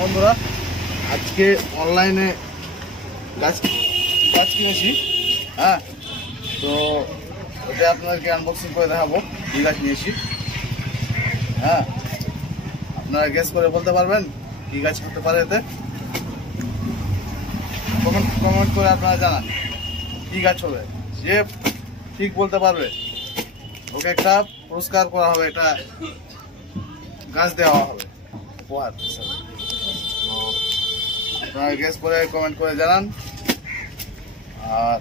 বন্ধুরা আজকে অনলাইনে গাছ কিনেছি। হ্যাঁ, তো ওটা আপনাদেরকে আনবক্সিং করে দেখাবো কি গাছ নিয়েছি। হ্যাঁ, আপনারা গেস করে বলতে পারবেন কি গাছ হতে পারে। এতে কমেন্ট করে আপনারা জানান কি গাছ হবে। যে ঠিক বলতে পারবে ওকে একটা পুরস্কার করা হবে, একটা গাছ দেওয়া হবে উপহার হিসাবে। তো আপনারা গেস করে কমেন্ট করে জানান। আর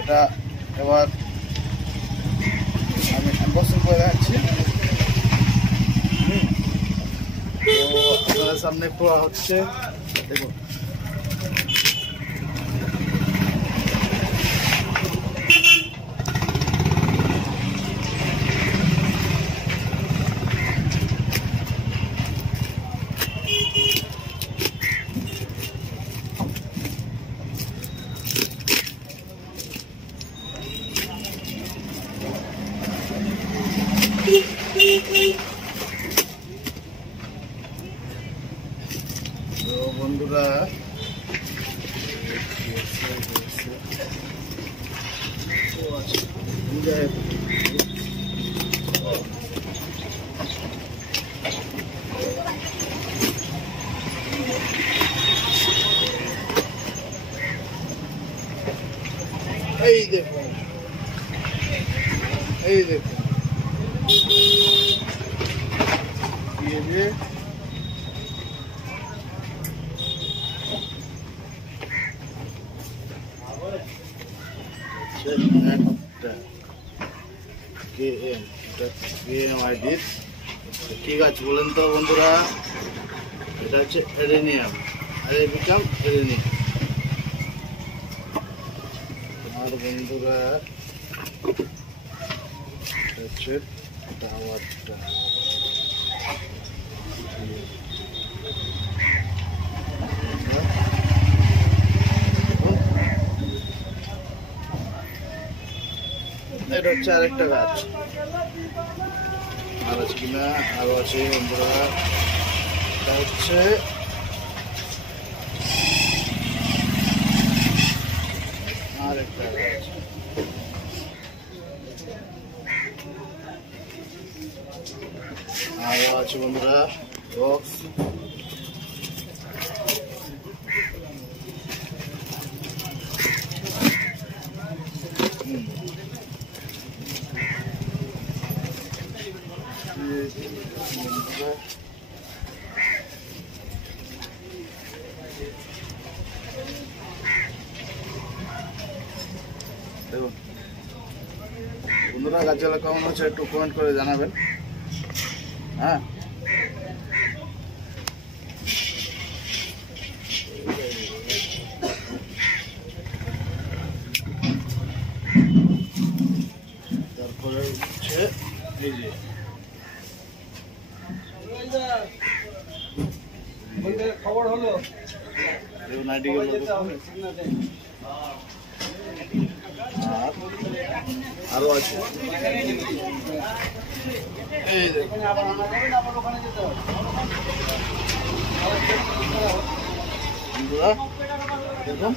এটা এবার আমি আনবক্সিং করে দেখাচ্ছি। তো আপনাদের সামনে খোলা হচ্ছে, দেখুন। তো বন্ধুরা এই দেখুন, এই দেখুন কি গাছ বলেন তো বন্ধুরা? এটা হচ্ছে অ্যারেনিয়াম, আরেবিকাম অ্যারেনিয়াম। আর বন্ধুরা হচ্ছে টাওয়ারটা, এটা হচ্ছে আরেকটা গাছ। আর আছে কিনা, আরো আছে বন্ধুরা। এটা হচ্ছে আরেকটা গাছ। আরো আছে বন্ধুরা বক্স। দেখুন বন্ধুরা, গাছগুলো কেমন হচ্ছে একটু কমেন্ট করে জানাবেন। হ্যাঁ, তারপরে হচ্ছে এই যে খবর হলো আরো আছে। এই দেখুন বন্ধুরা, দেখুন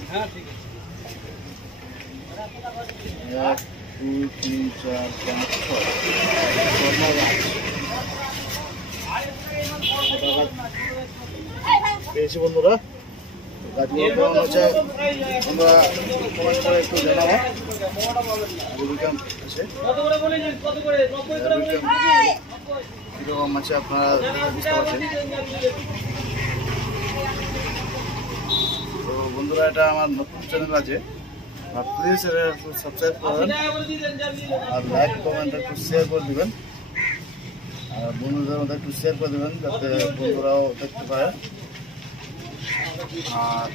1 2 3 4 5 6 পেয়েছি বন্ধুরা। গাছগুলো কেমন হচ্ছে আমরা কমেন্ট করে একটু জানাবো। আরেবিকাম আছে, কিরকম আছে আপনারা বুঝতে পারছেন। তো বন্ধুরা, এটা আমার নতুন চ্যানেল আছে, প্লিজ সাবস্ক্রাইব করবেন আর লাইক কমেন্ট একটু শেয়ার করে দেবেন। আর বন্ধুদের মধ্যে একটু শেয়ার করে দেবেন যাতে বন্ধুরাও দেখতে পারে। আর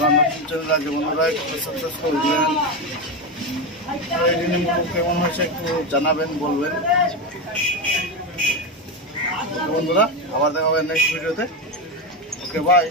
নতুন চ্যানেল আছে বন্ধুরা, একটু সাবস্ক্রাইব করে দেবেন। কেমন হয়েছে একটু জানাবেন, বলবেন। বন্ধুরা আবার দেখা হবে নেক্সট ভিডিওতে। ওকে, বাই।